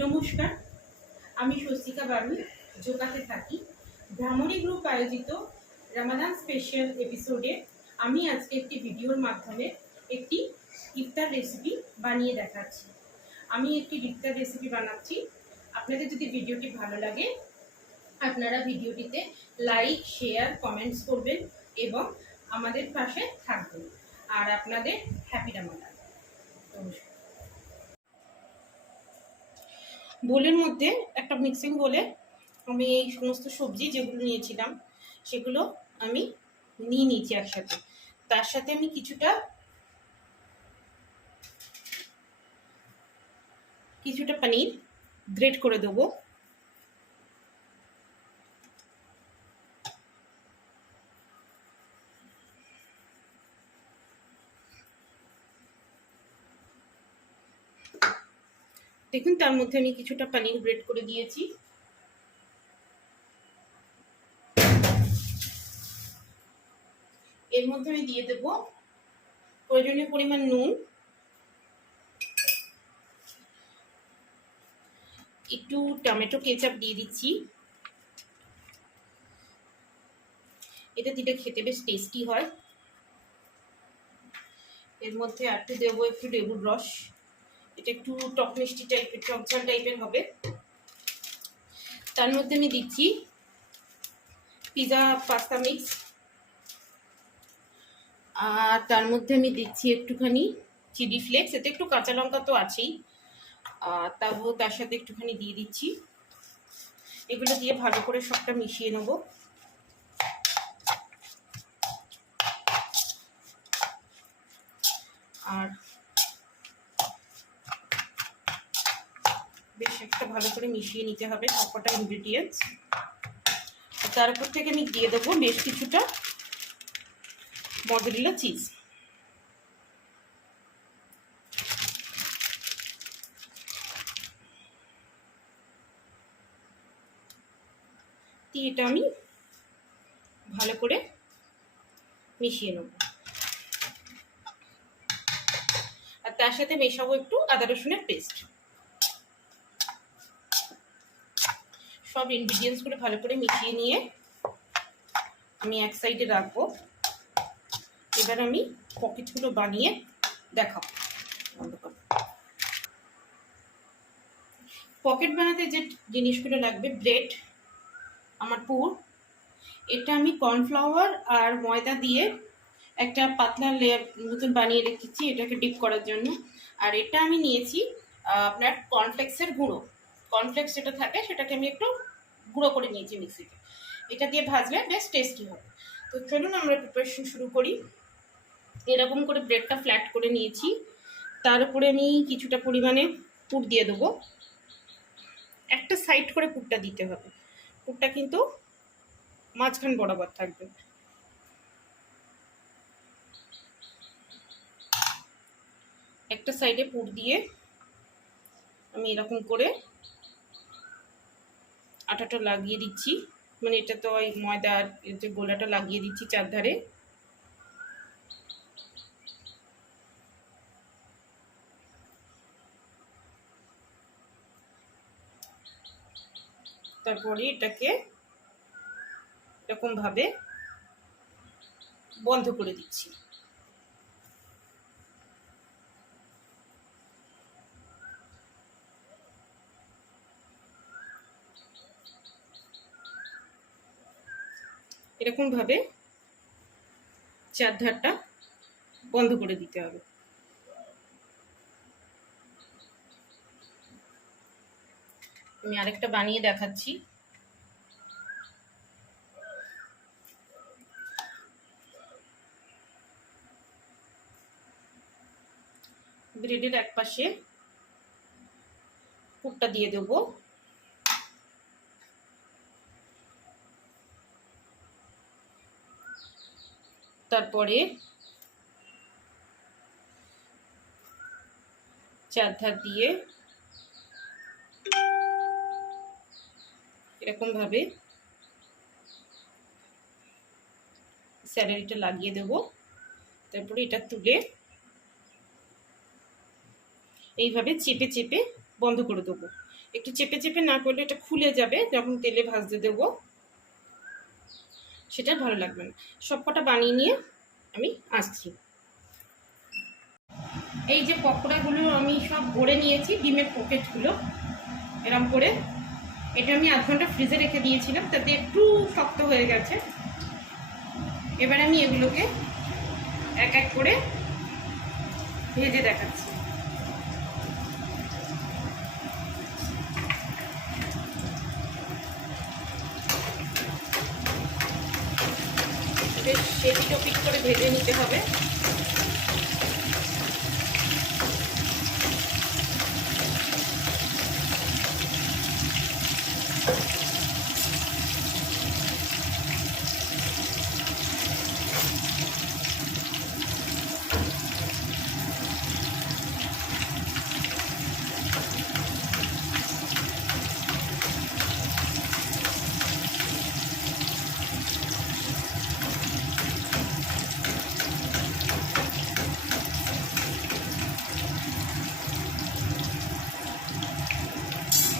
নমস্কার, আমি স্বস্তিকা বারুই জোকাতে থাকি। ভ্রামরী গ্রুপ আয়োজিত রামাদান স্পেশাল এপিসোডে আমি আজকে একটি ভিডিওর মাধ্যমে একটি ইফতার রেসিপি বানিয়ে দেখাচ্ছি। আমি একটি ইফতার রেসিপি বানাচ্ছি। আপনাদের যদি ভিডিওটি ভালো লাগে আপনারা ভিডিওটিতে লাইক, শেয়ার, কমেন্টস করবেন এবং আমাদের পাশে থাকবেন। আর আপনাদের হ্যাপি রামাদান। নমস্কার। বোলের মধ্যে একটা মিক্সিং বলে আমি এই সমস্ত সবজি যেগুলো নিয়েছিলাম সেগুলো আমি নিয়ে নিয়েছি একসাথে। তার সাথে আমি কিছুটা পনির গ্রেট করে দেবো। দেখুন, তার মধ্যে আমি কিছুটা পনির গ্রেট করে দিয়েছি। এর মধ্যে আমি দিয়ে দেব প্রয়োজনীয় পরিমাণ নুন, একটু টমেটো কেচাপ দিয়ে দিচ্ছি। এটা দিলে খেতে বেশ টেস্টি হয়। এর মধ্যে একটু দেবো একটু লেবুর রস। এটা একটু টক মিষ্টি টাইপের, টকঝাল টাইপের হবে। তার মধ্যে আমি দিচ্ছি পিৎজা পাস্তা মিক্স, আর তার মধ্যে আমি দিচ্ছি একটুখানি চিলি ফ্লেক্স। এতে একটু কাঁচা লঙ্কা তো আছেই, তার সাথে একটুখানি দিয়ে দিচ্ছি। এগুলো দিয়ে ভালো করে সবটা মিশিয়ে নেব। আর বেশ একটা ভালো করে মিশিয়ে নিতে হবে সবকটা ইনগ্রিডিয়েন্টস। তার উপর থেকে আমি দিয়ে দেবো বেশ কিছুটা মজেরেলা চিজ। এটা আমি ভালো করে মিশিয়ে নেব। আর তার সাথে মেশাবো একটু আদা রসুনের পেস্ট। সব ইনগ্রিডিয়েন্টসগুলো ভালো করে মিশিয়ে নিয়ে আমি এক সাইডে রাখবো। এবার আমি পকেটগুলো বানিয়ে দেখাবো। পকেট বানাতে যে জিনিসগুলো লাগবে, ব্রেড, আমার পুর, এটা আমি কর্নফ্লাওয়ার আর ময়দা দিয়ে একটা পাতলা লেয়ার মতন বানিয়ে রেখেছি এটাকে ডিপ করার জন্য। আর এটা আমি নিয়েছি আপনার কর্নফ্লেক্সের গুঁড়ো। কর্নফ্লেক্স যেটা থাকে সেটাকে আমি একটু গুঁড়ো করে নিয়েছি মিক্সিতে। এটা দিয়ে ভাজলে বেশ টেস্টি হবে। তো চলুন আমরা প্রিপারেশন শুরু করি। এরকম করে ব্রেডটা ফ্ল্যাট করে নিয়েছি। তার উপরে আমি কিছুটা পরিমাণে পুর দিয়ে দেবো। একটা সাইড করে পুরটা দিতে হবে। পুরটা কিন্তু মাঝখান বরাবর থাকবে। একটা সাইডে পুর দিয়ে আমি এরকম করে আটাটা লাগিয়ে দিচ্ছি, মানে এটা তো ওই ময়দার যে গোলাটা লাগিয়ে দিচ্ছি চারধারে। তারপরে এটাকে এরকম ভাবে বন্ধ করে দিচ্ছি। এরকম ভাবে চারধারটা বন্ধ করে দিতে হবে। আমি আরেকটা বানিয়ে দেখাচ্ছি। ব্রেডের এক পাশে পুরটা দিয়ে দেবো। তারপরে চারধার দিয়ে এরকম ভাবে স্যালারিটা লাগিয়ে দেবো। তারপরে এটা তুলে এইভাবে চেপে চেপে বন্ধ করে দেবো। একটু চেপে চেপে না করলে এটা খুলে যাবে, যখন তেলে ভাজতে দেবো সেটা ভালো লাগবে না। সব কটা বানিয়ে নিয়ে আমি আসছি। এই যে পকোড়াগুলো আমি সব ভরে নিয়েছি, ডিমের পকেটগুলো এরম করে। এটা আমি আধ ঘন্টা ফ্রিজে রেখে দিয়েছিলাম, তাতে একটু শক্ত হয়ে গেছে। এবার আমি এগুলোকে এক এক করে ভেজে দেখাচ্ছি। বেশ এপিট ওপিট করে ভেজে নিতে হবে।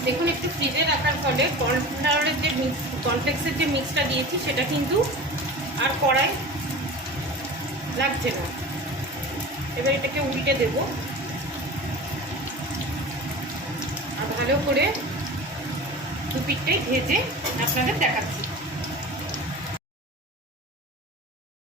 দেখুন, একটু ফ্রিজে রাখার ফলে কর্নফ্লাওয়ারের যে কর্নফ্লেক্সের যে মিক্সটা দিয়েছি সেটা কিন্তু আর কড়াই লাগছে না। এবার এটাকে উল্টে দেব আর ভালো করে দু পিঠটাই ভেজে আপনাদের দেখাচ্ছি।